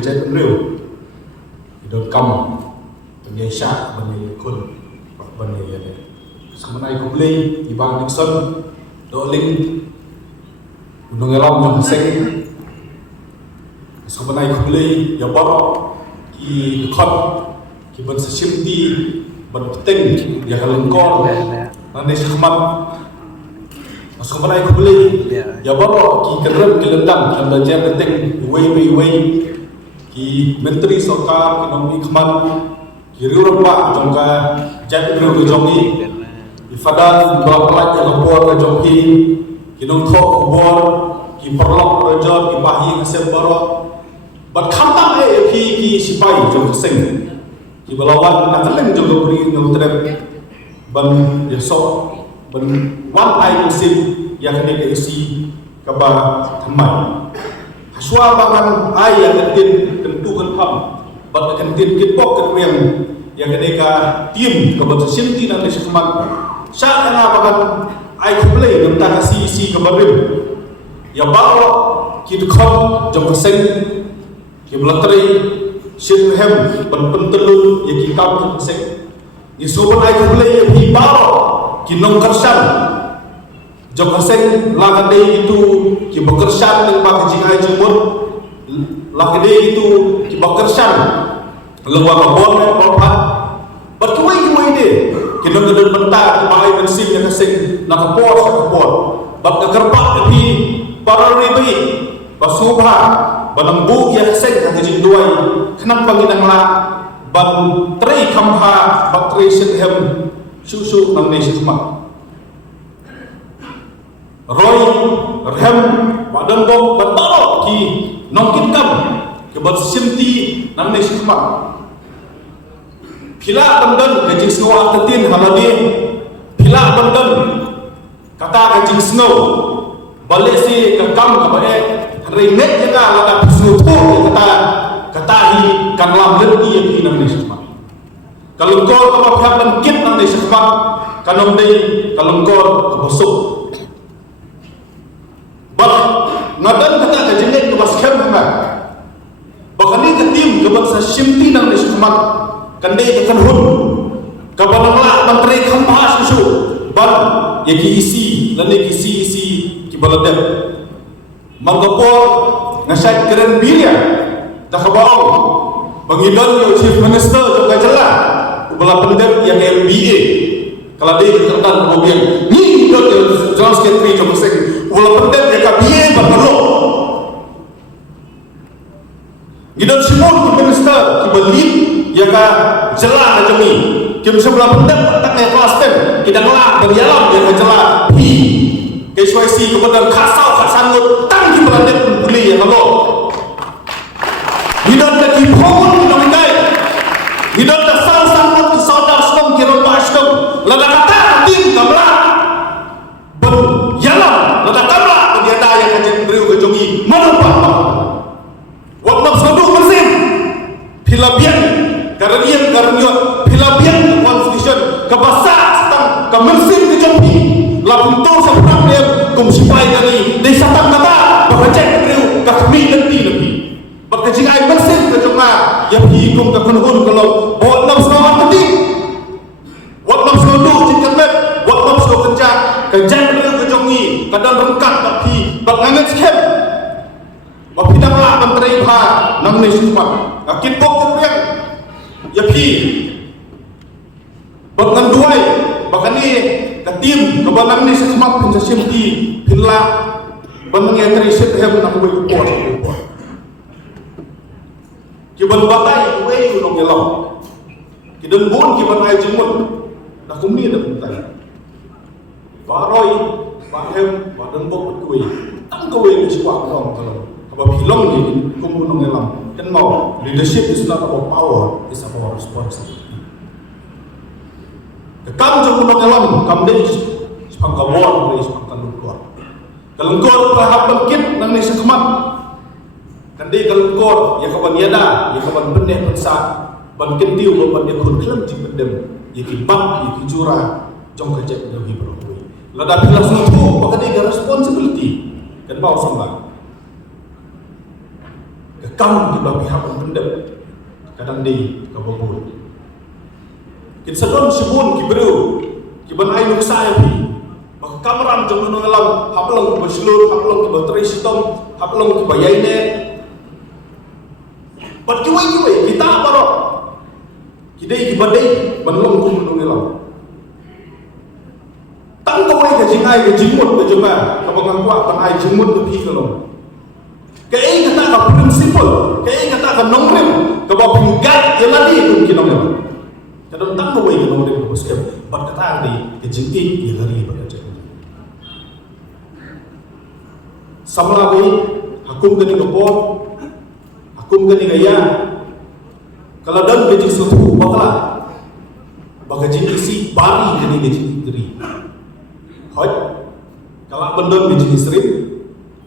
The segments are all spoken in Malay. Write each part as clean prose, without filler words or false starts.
kerja beliau hidup kamu penyesak bani kun bani ya semenai kubli ibang Nixon doling gunung elam yang seng semenai kubli ya baru ki dekat ki ban sesimti ban peteng ya kalengkor nanti sekhmat semenai kubli ya baru ki kerem ki lendang dan belajar peteng iway ki menteri sokar ekonomi khman ki riurpa jongka jak riu jongi ifadan bapalaj yang lapor ke jongki ki nongkho kubor ki perlok rojot ki bahi ngasem baro bat khamtam ki sipai jong seng ki balawan nakaleng jong beri ngotrep ban yesok ban wan ai musim yang kene ke isi kaba thamai haswa bangan ai yang kentin kentu kenham bat kentin kitpok kenriang yang kene ka tim kaba simti nang diskemat sa nga bangan ai kuplay nang ta si kabarim ya bawa ki dekhon jong seng ki blatri sinhem ban pentelun ya ki kam seng ni soban ai kuplay ya ki bawa ki nong kersan jong seng lagade itu ki bekersan dengan bak jingai jumur lagade itu ki bekersan lewa babon bapak berkuai de ki nong gedun bentar ki bai bensin yang seng nak kapor bab kekerpak tapi para ribi basubha banambu yang seng ka jing duai kenang panginang la ban trei kamha batri sinhem susu nang ne sikma Roy rem badan bom batalo ki nongkin kam ke bat simti nang ne sikma pila bandan ke jing snow tetin haladi pila bandan kata ke jing snow balik si ke kam ke bae remet jaga lada snow tu kata hi kan lam lenti yang ki nang ne sikma kalau kau apa pihak bangkit nang ne sikma kanom dei kalau kau ke bosuk ngadan kata ke jenek ke baskem kan bakani ke tim ke bangsa simti nang nismat kande ke kanhun ke banangla menteri khamha susu ban ya ki isi lane ki isi ki baladat mangapor ngasai keren bilia dah kabaong bangidon yo chief minister ke kajala ubala pendek yang MBA kalau dia terkenal mobil ni dot John Secretary jom sek ubala pendek dia ka BA berperlu gidon simon ki minister ki belit ya ka jela jemi kim sebelah pendek tak ne klasten kita ngelak berjalan dia ka jela pi KSYC kebenar kasau kasangut tang ki belandet beli ya kalau gidon ka ki phone nang dai gidon ka sang ki saudara stom ki ron pastom lada kata tim kamla ben yalam lada kamla dia daya ka jen riu ke jongi mana pa waktu sadu mesin pilabian karanian karniot pilabian confusion ke basah setang ke mesin ke jongi lapun tu sebenarnya dia kum sipai dari desa tang kata bahajak riu ka kami nanti berkecing ai mesin ke jonga ya pi kum ka kunhun kalau buat nam selamat tadi waktu sadu cintet waktu sadu kerja riu ke jongi kadang rengkat tapi bangangan skem bapidang lah menteri pha nang ne sumat akit pok kepriang ya pi bangan duai bakani katim ke banang ne sumat pun simti pinla banang ya kri sip hem nang we upor ki ban batai we nong gelong ki den bun ki ban ai jemut dah kumni dah puntai baroi bahem badan bok kuwi tang kuwi ni suak dong kalau apa bilong ni kumpul nong elam kan mau leadership is not about power, it's about responsibility kam jong nong elam kam dei sepang kawon dei sepang kalungkor kalungkor pahap bangkit nang ni sekmat kan dei kalungkor ya kawan yada ya kawan benek pensa bangkit diu ban dia kun klem jing bedem ya ki bang ya ki jura jong kerja lebih berkuwi lada pilas nutu maka dia responsibility kan mau sambang kam di pihak pendem kadang di kababul kin sadon sibun kibru kiban ai nuk saya pi maka kamram jom no alam haplong ke baslur haplong ke bateri sistem haplong ke bayaine pat kiwai kita baro kidai kibadai banlong kum no alam tang kawai ke jingai ke jimut ke jema kabang kuat tang ai jimut ke pi kalong kay kata ka prinsipal kay kata ka nongrem ka ba pinggat yaladi kun kinongrem kadon tang no way nongrem ko skep bat kata di ke jinti yalari ba ka samlawi hukum gani ko po hukum gani gaya kalau dan ke jing sutu bakla baga jing isi bari gani ke jing diri hoj kalau bendon ke jing isri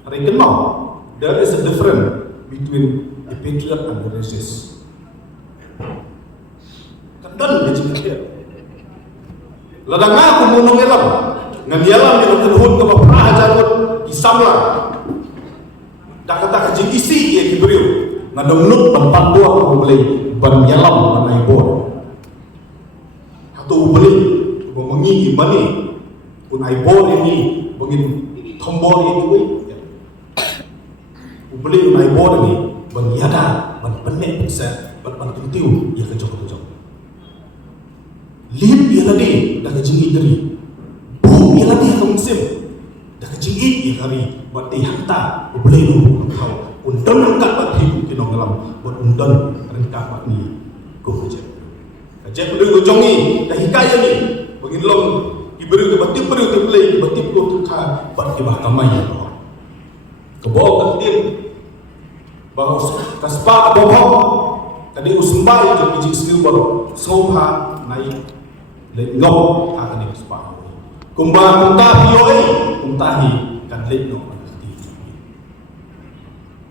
hari kenal. There is a difference between a patriot and a racist. Kandan dia cakap dia. Ladang aku munung elam, ngandialam yang terhun ke bapa ajarut isamla. Dah kata kajing isi dia kiberiu, ngademlut tempat buah aku beli ban yalam manai bor. Atau beli mengi mani pun ai bor ini bangin tombol itu. Beli unai bor ni bangyada ban penek bisa ban kentiu ya kejok lip ya tadi dah kejingi dari bum ya tadi ka musim dah kejingi ya kari bat di hanta beli nu kau undan kat bat hidup kinong alam bat undan rengkat bat ni ko kejek beli gojongi dah hikayah ni bangin long iberi ke batip beri ke beli batip ko ka bat ke bahkamai ke bawa ke bahawa kasbah bohong tadi usumbai jo bijik skill baru soha naik lengok akan di kasbah kumba kuntahi oi kuntahi kan lengok nanti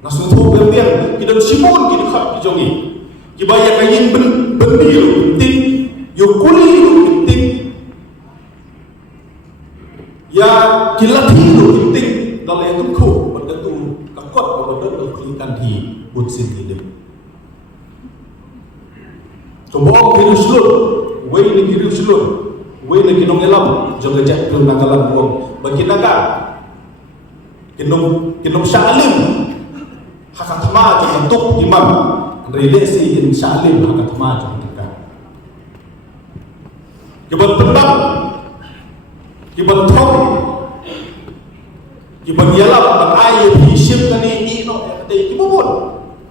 nasun tu berbiar kita simun kita kat jongi kibaya kayin bendi lu penting yo kuli lu penting ya kilati lu penting dalam yang tu berdetu kakot berdetu kan di bunsin hidup. Kebok hidup seluruh, way ni hidup seluruh, way ni kinong elam, jangan jatuh kelum nagalan buang. Bagi naga, kinong syalim, hakatma jangan tuk imam, relasi in syalim hakatma jangan tegak. Kibat pendam, kibat tong, kibat yalam, ayat hisim kani ino. Kibubun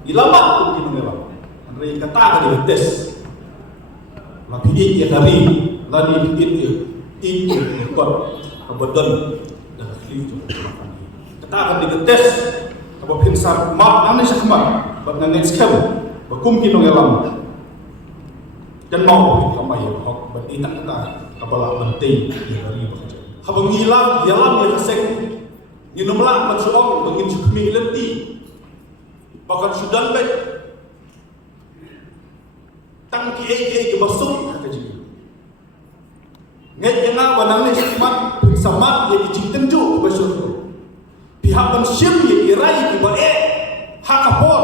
dilamat pun kinong Andrei kata ka di tes lapi ik ya dari lani ik kot kabadan dah kli tu kata ka di tes kabab hinsan mat nani sakmat bat nangin skem bakum kinong elam dan mau kamai hok bat itak kata kabala penting ya dari bekerja habang hilang yalam ya kesek nginumlah matsuong bangin sukmi lenti bahkan sudah baik tangki ke basuk kata jadi ngai yang wanang ni samat yang dijinten ju basuk pihak pensim yang irai ke bae hakapor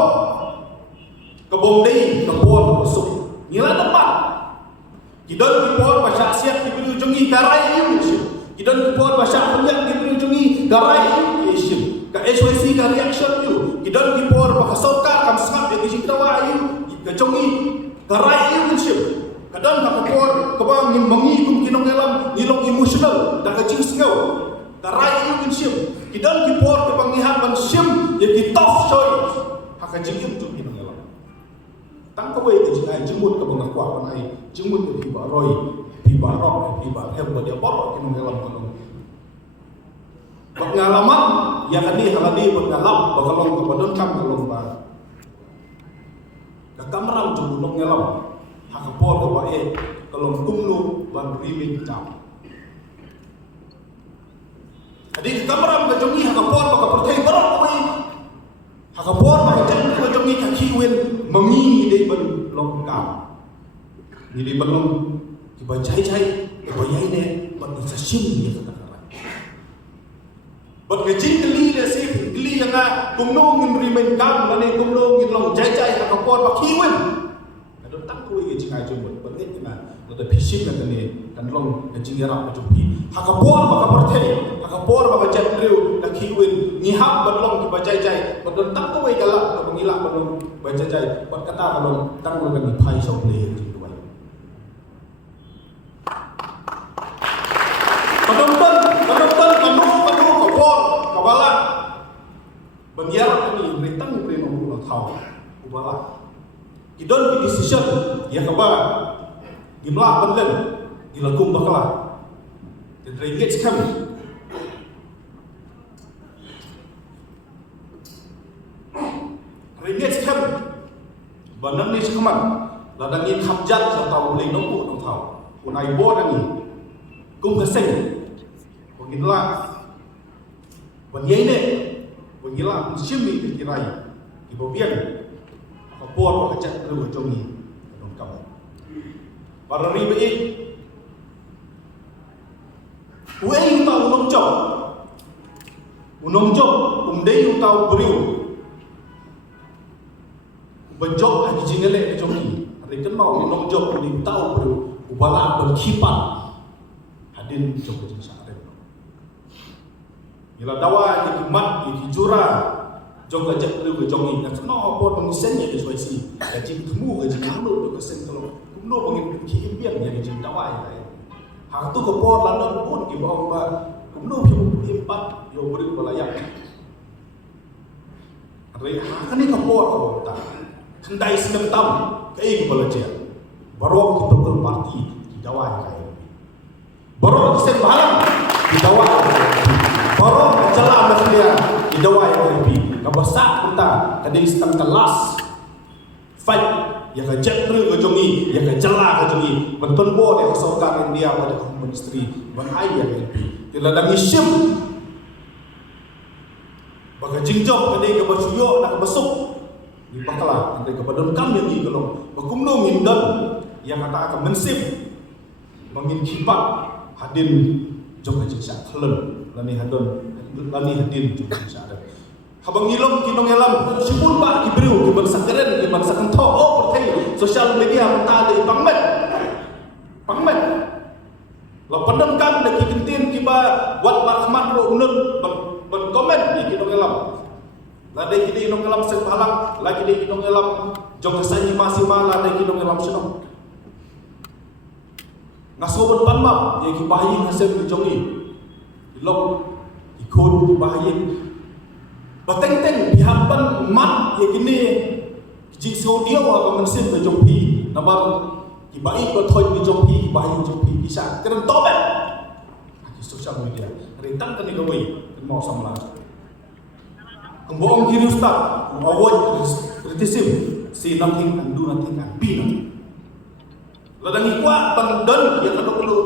kebomdei kapor basuk nila tempat kidon kipor bahasa Asia diberi ujungi garai yusim kidon kipor bahasa Penyak diberi ujungi garai yusim ka SYC ka reaction you kidon kipor pakasota kam sangat yang isi tawa you kajongi garai you kinship kadon kapor kabang mengi kum kinong elam nilong emotional da kacing sengau garai you kinship kidon kipor kepangihan ban sim ye kitof soy hakajing you kinong elam tang ka wei kajing jemut ka bang kwa panai jemut ke piba roy piba rock piba hem dia borok kinong elam kanong pengalaman yang ini haladi pengalam bakalong kepadon kam kalong ba kakamram jumulong ngelam hakapor ke bae kalong tumlu ban riming jam jadi kakamram ke jongi hakapor baka pertai barok koi hakapor baka jeng ke jongi kaki win mengi dei ban long kam ni dei ban long kiba cai bayai ne ban sasim dia kata bat ngejing geli le sip geli yang nga kumno ngin remain kam lani kumno ngin long jai ka kapor ba khiwen adon tang ko ye jingai jumot banget na lo da phishing na tani kan long ka jingera ka jumpi ha kapor ba ka parthe ha kapor ba ka chat riu ka khiwen ni hab ba long ki ba jai adon tang ko ye kala ka ngila ba long ba jai ba kata ka long tang lo kan ni phai so le jing duai penonton kanu kapor kabala Bangyara ini retang preno ulang tahu ubala. Idon di decision ya kaba gimla penlen gilakum bakala. Dan rengit kami. Rengit kami. Banan ni sekaman. Ladang ni khamjat sa tahu boleh nombor nong tahu. Unai bo dangi. Kum keseng. Bangila. Banyai ne. Bangila mensyimi pikirai ibu bian kapor kacak terus jongi dong kamu para ribe uai tahu unong job umdei tahu beriu benjok lagi jingele jongi hari kenal unong job di tahu beriu ubala berkipat hadin jog jasa Ila dawa yang kimat, yang jura, jong gajak lu jongi. Nak kenal apa pengisennya di Sulawesi? Gaji temu gaji kalu tu kesen kalau kumno pengin kiimpian yang gaji dawa yang. Hak tu kepor London pun di bawah ba kumno piu empat yo beri balayak. Hari kan ni kepor kau tak. Kendai sedang tam, kei kepala dia. Baru kita berparti di dawa yang. Baru kita balang di dawa. Baru celah dia di dawa yang lebih. Kabasak kita kadang setang kelas fight yang kejat terus kejongi, yang kejelah kejongi. Betul bo dia kesokan India pada komunistri bahaya yang lebih. Tidak ada isim. Bagai jingjok kadang kebasuyok nak besuk. Di bakalah kadang kebadon kami yang kalau bakumno ngindon yang kata akan mensip mengin kipat hadin jom kejak kelen. Lani hadin juga ada. Habang ngilom kinong elam sipul ba kibriu kibangsa keren kibangsa kanto oh pertai sosial media mentah ada pangmet la pandam kan de kikentin kiba buat marhamat ro unut komen di kinong elam la de kinong elam sing halang lagi de kinong elam jong kesanyi masih mala de kinong elam senong ngasobot panmap ye kibahi hasil jongi Lok ikut bahayin bateng-teng dihampan mat ya gini jikso dia akan mensin berjumpi nabar ibai bertoy berjumpi ibai jumpi bisa keren tobat di sosial media rentang kan digawai mau sama kembong kiri ustaz awal kritisip si nothing and do nothing and be nothing ladang ikwa pendon yang ada perlu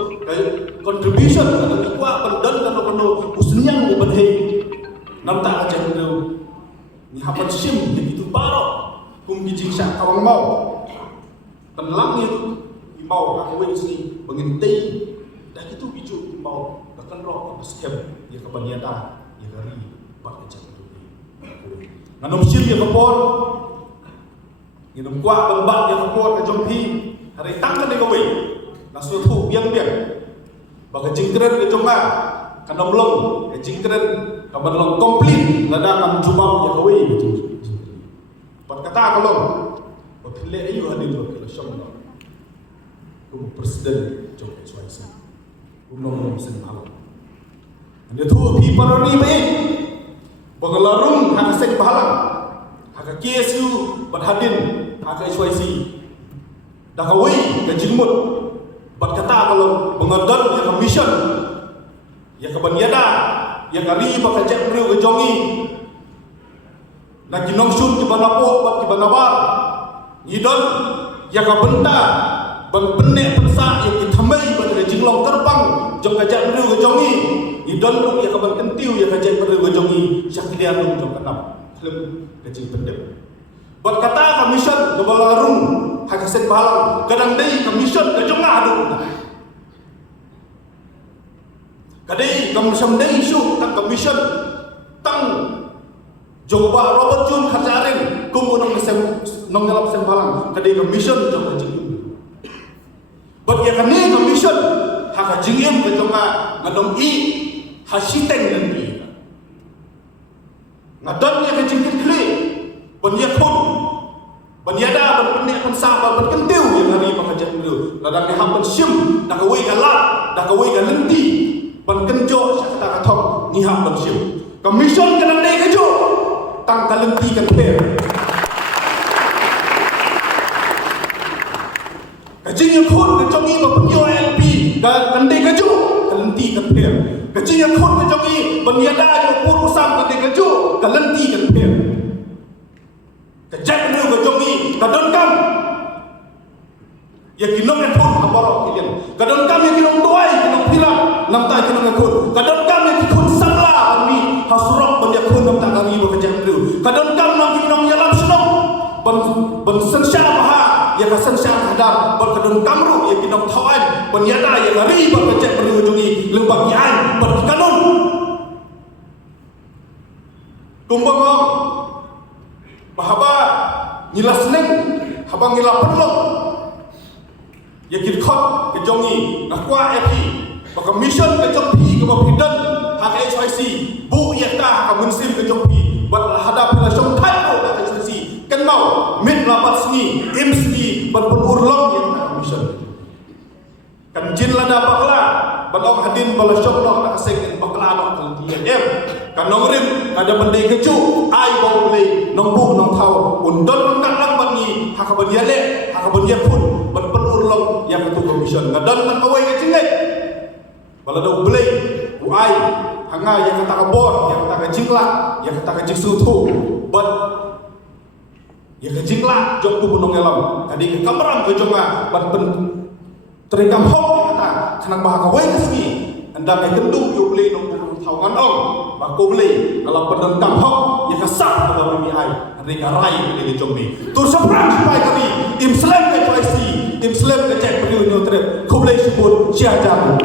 contribution ladang ikwa pendon kan perlu usniang ubenhei namta aja perlu ni hapan sim begitu barok kum gijing syak kawang mau tenlang itu mau aku sini pengintai dah itu biju mau bahkan roh apa skem ya kebaniata ya dari bak aja itu nganom sim ya kepor nginum kuat bembak ya kepor ke jompi hari tangkan dia kawin langsung tu biang-biang bagai jingkren ke jonga kana belum ke jingkren kabar long komplit lada kam jubab ya kawin kata kalau pilih ayu hadir ke Syamla ku presiden jom Sulawesi umum sen malam ande tu pi paroni baik bagalarung hak sen bahalang hak KSU berhadin hak Sulawesi dah kawin ke jilmut berkata kalau mengadal yang mission yang kebaniada yang kari bakal cek beliau ke jongi nak ginong sun ke banapo bat ke banabar idon yang kabenta benek pensa yang ditamai pada jinglong terbang jong kajak beliau ke jongi idon lu yang kaban kentiu yang kajak beliau ke jongi syaklian lu jong kenap film kecil pendek buat kata commission ke balarung hakasen bahalang kadang dei commission ke jong adu kadai commission dei isu tak commission tang Jomba Robert Jun Hajarin kumu nong dalam sempalan kadai mission jomba jingim. But ya kani mission haka jingim ke jomba ngadong i hasiteng nanti. Ngadon ya ke jingkit kli. Ban ya kun. Ban ya da ban penik ban sabar ban kentiu yang hari makajan dulu. Ladang ni hampan sim dak kawai galat dak kawai galenti. Ban kenjo sak kata kathong ni hampan sim. Mission kan andai kejo. Tang kalenti kan per. Kajing yang khun ke jongi penyo LP kandai kejo kalenti kan per. Kajing yang khun ke jongi beniada yo pur usam kandai kejo kalenti kan per. Kajak nu ke jongi kadon kam. Ya kinong yang khun habarok kilian. Kadon kam ya kinong tuai kinong piram namtai kinong yang khun. Kadon kam ya kinong sabla kami hasurok benda khun namtai kami bekerja dulu. Kadon kam nang kinong yalam senong. Ben sensya baha ya ka sensya hadar ben kadon kamru ya kinong thawan ben yada ya ngari bekerja dulu jungi lembak yan ben kanun. Kumbang bahaba ngilas neng habang ngila perlok ya kirkhot ke jongi nakwa epi maka mission ke jongpi ke bapidan hak HYC bu ya ta hak munsim ke jongpi bat hadap la song thai ko hak HYC kan mau mit lapat sni imski bat penurlong ya ta mission kan jin lada bakla bat ok hadin bala syok nok nak seng bakla nok kaltian kan nongrim ada bendai keju ai bau beli nongbu nong thau undon nongkat lang bangi hak baniale hak bania pun ban penurlong yang itu mission ngadon nang kawai ke cingek bala dau beli ai hanga yang kata kabor yang kata jingla yang kata jingsutu bat ya kejingla jok tu bunong elam kadi ke kameram ke jonga ban pen terikam hok kata senang bahaka wai kesni anda ke kendung yo beli nong thau ngan ong bako beli kalau pendengkam hok ya kasar pada mimi ai reka rai beli jombi tu sebrang supaya kami im slam ke HYC im slam ke cek beli nyotrep ko beli sebut sia jamu